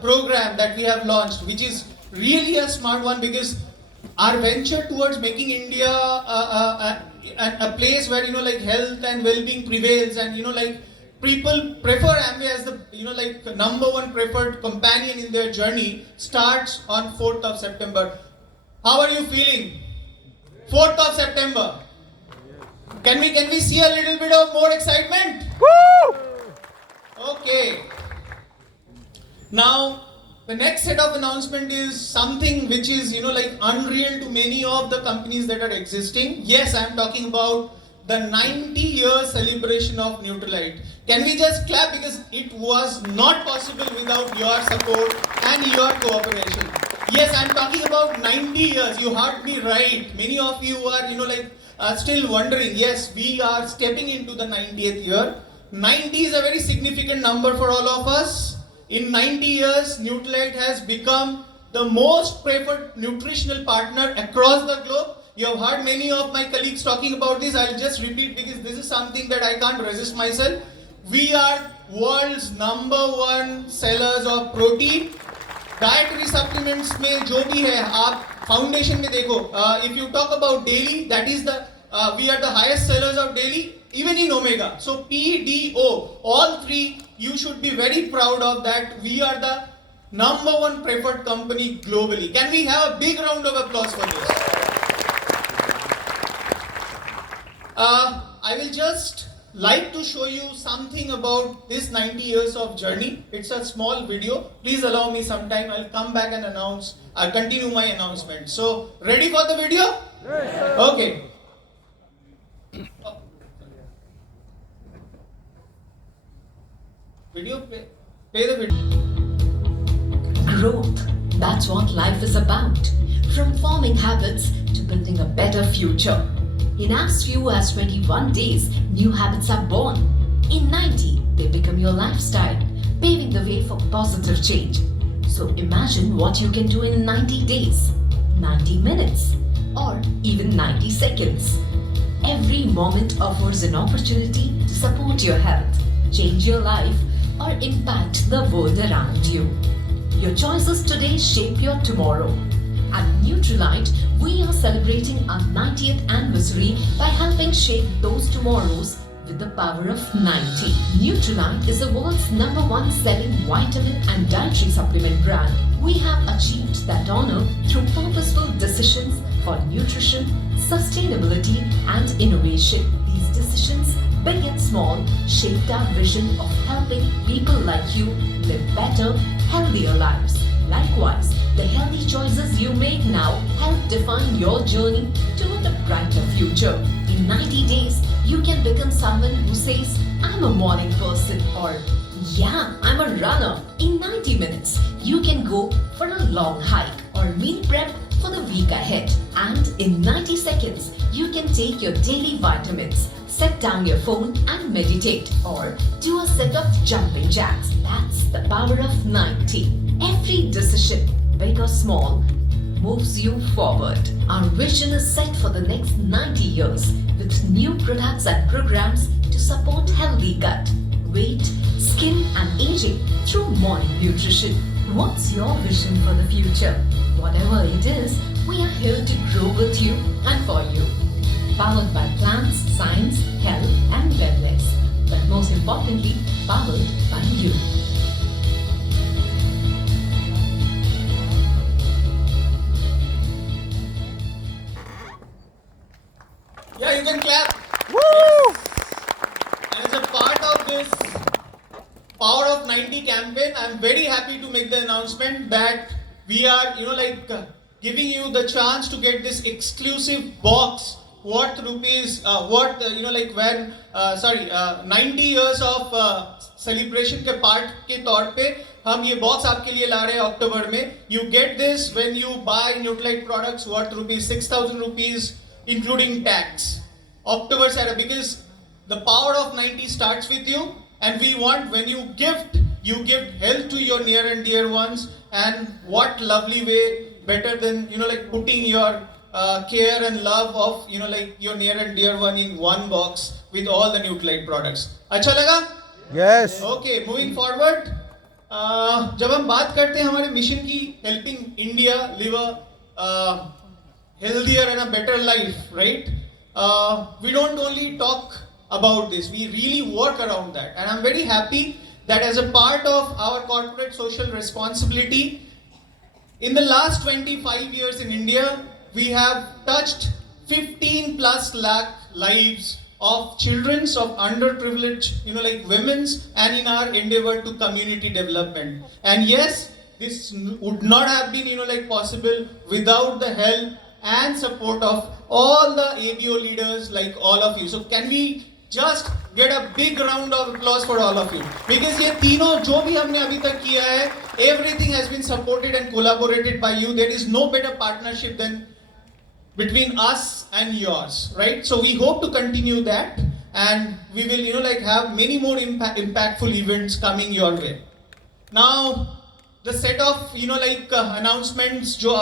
program that we have launched, which is really a smart one, because our venture towards making India a place where health and well-being prevails, and people prefer Amway as the number one preferred companion in their journey, starts on 4th of September. How are you feeling? 4th of September. Can we see a little bit of more excitement? Woo! Okay. Now, the next set of announcement is something which is unreal to many of the companies that are existing. Yes, I am talking about the 90-year celebration of Nutralite. Can we just clap, because it was not possible without your support and your cooperation. Yes, I am talking about 90 years. You heard me right. Many of you are still wondering. Yes, we are stepping into the 90th year. 90 is a very significant number for all of us. In 90 years, Nutralite has become the most preferred nutritional partner across the globe. You have heard many of my colleagues talking about this. I'll just repeat, because this is something that I can't resist myself. We are world's #1 sellers of protein. Dietary supplements में जो भी है, आप foundation में देखो. If you talk about daily, that is we are the highest sellers of daily, even in Omega. So PDO, all three, you should be very proud of that. We are the #1 preferred company globally. Can we have a big round of applause for this? I will just like to show you something about this 90 years of journey. It's a small video. Please allow me some time. I'll come back and I'll continue my announcement. So, ready for the video? Yes, sir. Okay. Video, play the video. Growth, that's what life is about. From forming habits to building a better future. In as few as 21 days, new habits are born. In 90, they become your lifestyle, paving the way for positive change. So imagine what you can do in 90 days, 90 minutes, or even 90 seconds. Every moment offers an opportunity to support your health, change your life, or impact the world around you. Your choices today shape your tomorrow. At Nutralite, we are celebrating our 90th anniversary by helping shape those tomorrows with the power of 90. Nutralite is the world's #1 selling vitamin and dietary supplement brand. We have achieved that honor through purposeful decisions for nutrition, sustainability, and innovation. These decisions, big and small, shaped our vision of helping people like you live better, healthier lives. Likewise, the healthy choices you make now help define your journey toward a brighter future. In 90 days, you can become someone who says, I'm a morning person, or yeah, I'm a runner. In 90 minutes, you can go for a long hike or meal prep for the week ahead. And in 90 seconds, you can take your daily vitamins, set down your phone and meditate, or do a set of jumping jacks. That's the power of 90. Every decision, big or small, moves you forward. Our vision is set for the next 90 years with new products and programs to support healthy gut, weight, skin and aging through morning nutrition. What's your vision for the future? Whatever it is, we are here to grow with you and for you. Powered by plants, science, health and wellness. But most importantly, powered by you. Yeah, you can clap. Woo! And as a part of this Power of 90 campaign, I'm very happy to make the announcement that we are, giving you the chance to get this exclusive box worth rupees, 90 years of celebration के part के तौर पे हम ये box आपके लिए ला रहे हैं अक्टूबर में. You get this when you buy Nutralite products worth rupees 6,000 rupees including tax. October Sarah, because the power of 90 starts with you, and we want when you gift health to your near and dear ones. And what lovely way better than putting your care and love of your near and dear one in one box with all the Nutralite products. Acha laga? Yes. Okay, moving forward. जब हम बात करते हैं हमारे mission की, helping India live a healthier and a better life, right? We don't only talk about this, we really work around that. And I'm very happy that as a part of our corporate social responsibility, in the last 25 years in India, we have touched 15 plus lakh lives of children's, of underprivileged, like women's, and in our endeavor to community development. And yes, this would not have been, like possible without the help and support of all the ABO leaders like all of you. So can we just get a big round of applause for all of you? Because ये तीनों जो भी हमने अभी तक किया है, everything has been supported and collaborated by you. There is no better partnership than between us and yours, right? So we hope to continue that, and we will, like have many more impactful events coming your way. Now, the set of, announcements जो